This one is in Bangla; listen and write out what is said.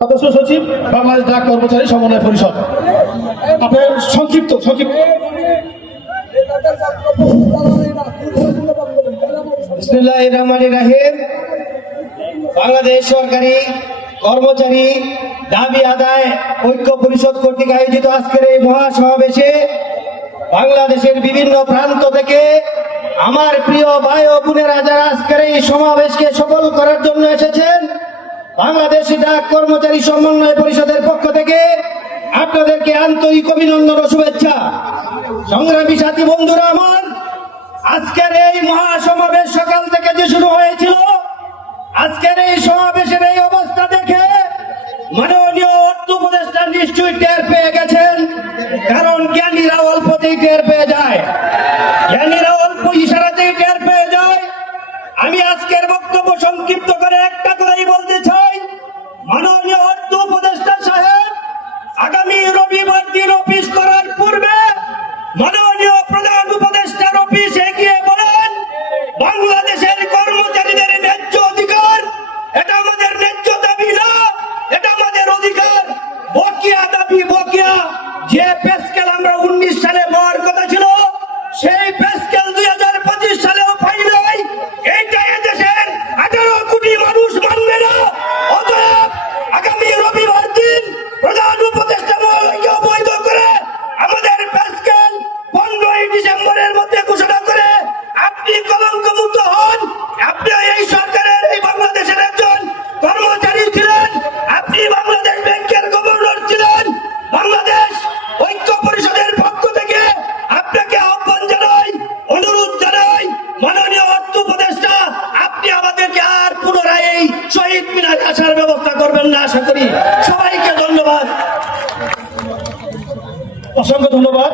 সদস্য সচিব বাংলাদেশ ডাক কর্মচারী সমন্বয় পরিষদ। আপনার সংক্ষিপ্ত বিসমিল্লাহির রহমানির রহিম। বাংলাদেশ সরকারি কর্মচারী দাবি আদায় ঐক্য পরিষদ কর্তৃক আয়োজিত আজকের এই মহাসমাবেশে বাংলাদেশের বিভিন্ন প্রান্ত থেকে আমার প্রিয় ভাই ও বোনেরা যারা আজকের এই সমাবেশকে সফল করার জন্য এসেছেন, বাংলাদেশ ডাক কর্মচারী সমন্বয় পরিষদের পক্ষ থেকে আপনাদেরকে আন্তরিক অভিনন্দন ও শুভেচ্ছা। সংগ্রামী সাথী বন্ধুরা আমার, আজকের এই মহাসমাবেশ সকাল থেকে যে শুরু হয়েছিল, আজকের এই সমাবেশের এই অবস্থা দেখে মাননীয় অর্থ উপদেষ্টা নিশ্চয়ই টের পেয়ে গেছেন। কারণ জ্ঞানীরা অল্পতেই টের পেয়ে যায়, জ্ঞানীরা অল্প ইশারাতেই টের পেয়ে যায়। আমি আজকের বক্তব্য সংক্ষিপ্ত করে একটা কথাই বলতে চাই। মাননীয় অর্থ উপদেষ্টা সাহেব আগামী রবিবার দিন অফিস করার পূর্বে মাননীয় প্রধান উপদেষ্টার অফিসে গিয়ে বলেন, বাংলাদেশের কর্মচারীদের ন্যায্য অধিকার, এটা আমাদের ন্যায্য দাবি না, এটা আমাদের অধিকার। বকেয়া দাবি, বকেয়া যে পে স্কেল আমরা 19 সালে পাওয়ার কথা ছিল, সেই পে স্কেল 2025 সালেও পাই নাই। এইটা এদেশের 18 কোটি মানুষ মানবে না। অতএব আগামী রবিবার দিন প্রধান উপদেষ্টা মহোদয়কে অবৈধ করে আমাদের পে স্কেল 15 ডিসেম্বরের মধ্যে ঘোষণা করে আপনি কলঙ্ক মুক্ত হন। আপনি এই সরকারের, এই বাংলাদেশের একজন কর্মচারী ছিলেন, আপনি বাংলাদেশ ব্যাংকের গভর্নর ছিলেন। বাংলাদেশ ঐক্য পরিষদের পক্ষ থেকে আপনাকে আহ্বান জানাই, অনুরোধ জানাই, মাননীয় অর্থ উপদেষ্টা আপনি আমাদেরকে আর পুনরায় এই শহীদ মিনারে আসার ব্যবস্থা করবেন না আশা করি। সবাইকে ধন্যবাদ, অসংখ্য ধন্যবাদ।